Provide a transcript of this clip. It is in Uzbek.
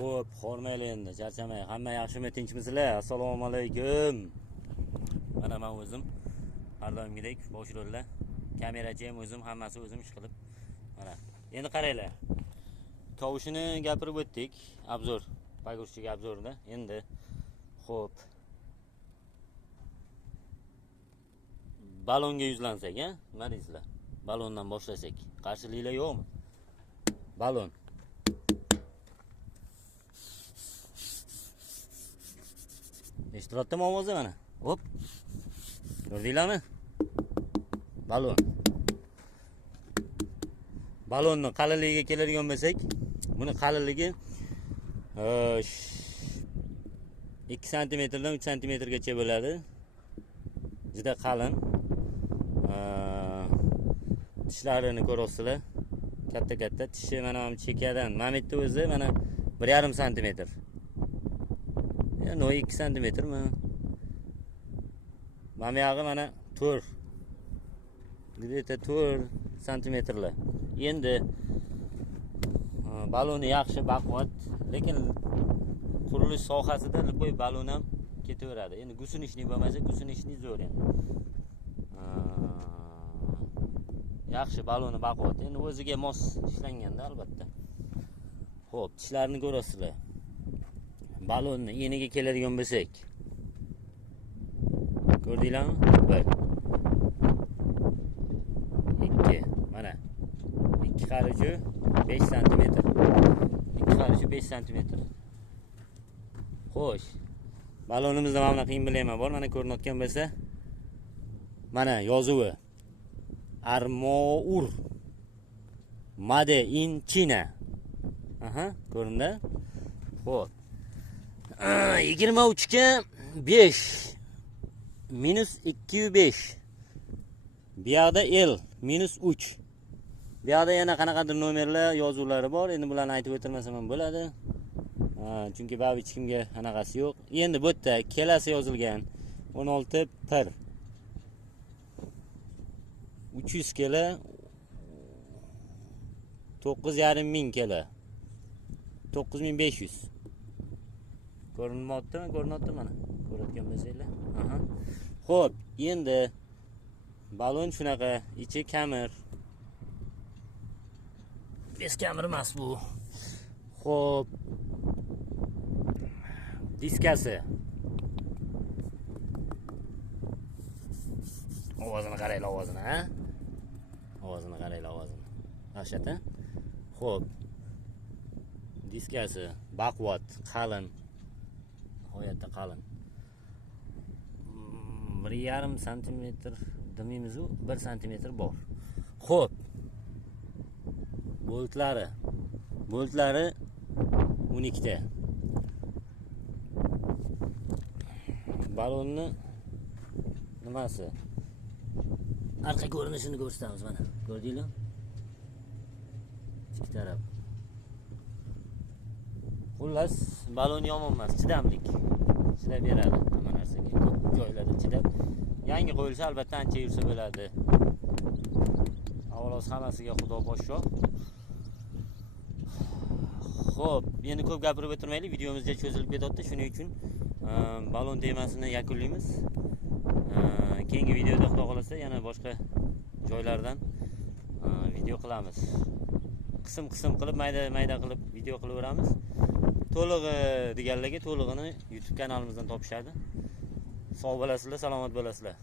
Xo'p, hormaylar endi, charchamay. Hamma yaxshimi, tinchmisizlar? Assalomu alaykum. Mana men o'zim har doimgidek bosh rolda kamerachi ham o'zim, hammasi o'zim ish qilib. Mana. Endi qaranglar. Tovushini gapirib o'tdik. Obzor, pagurchiga obzorda. Endi xo'p. Balonga yuzlansak, ha? Mana izlar. Balondan boshlasak. Qarshiliklar yo'qmi? Balon. Eshitilyaptimi ovozi mana? Hop. Ko'rdinglarmi? Balon. Balonning qalinligiga keladigan bo'lsak, buni qalinligi 2 sm dan 3 sm gacha bo'ladi. Juda qalin. Tishlarini ko'rasizlar. Katta-katta tishi mana bu chekadan. Mametni o'zi mana 1,5 sm. No 2 sm mi? Mamyog'i mana 4. Где-то 4 santimetrlar. Endi baloni yaxshi baquvvat, lekin qurilish sohasida любой balon ham ketaveradi. Endi gusunishni bo'lmasa, gusunishni zo'r endi. Yaxshi baloni baquvvat. Endi o'ziga mos ishlanganda albatta. Xo'p, tishlarini ko'rasizlar. Balonni eniga keladigan bo'lsak. Ko'rdinglarmi? 1 2 mana 2 qarich 5 sm. 2 qarich 5 sm. Xo'sh. Balonimizda mana bunaqa emblema bor. Mana ko'rinayotgan bo'lsa, mana yozuvi Armour Made in China. Aha, ko'rindi? Xo'p. 23 ga 5 minus 2,5. Bu yerda L minus 3. Bu yerda yana qanaqadir nomerlar, yozuvlari bor. Endi bularni aytib o'tirmasam ham bo'ladi. Chunki ba'zi hech kimga anaqasi yo'q. Endi bu yerda kelasi yozilgan 16 pir. 300 kela 9,5 ming kela. 9500. Ko'rinmoqdimi? Ko'rinmoqda mana. Ko'rayotgan bo'lsanglar. Aha. Xo'p, endi balon shunaqa, ichi kamir. Bes kamir emas bu. Xo'p. Diskasi. Ovozini qaranglar, ovozini, ha? Ovozini qaranglar, ovozini. Dahshat, ha? Xo'p. Diskasi baquvvat, qalin. Nihoyatda qalin. 1,5 sm demeymiz-u, 1 sm bor. Xo'p. Boltlari 12 ta. Balonni nimasi? Arqa ko'rinishini ko'rsatamiz mana. Ko'rdinglar? Ikki taraf. Xullas, balon yomon emas, chidamlik. Chidab beradi hamma narsaga. Ko'p joylarda chidab. Yangi qo'yilsa albatta ancha yursa bo'ladi. Avvalo hammasiga Xudo poshsho. Xo'p, endi ko'p gapirib o'tirmaylik, videomizga cho'zilib ketyapti. Shuning uchun balon temasini yakunlaymiz. Keyingi videoda Xudo xolasa yana boshqa joylardan video qilamiz. Qism-qism qilib, mayda qilib video qilaveramiz. To'lig'i deganlarga to'lig'ini YouTube kanalimizdan topishadi. Sog' bo'lasizlar, salomat bo'lasizlar.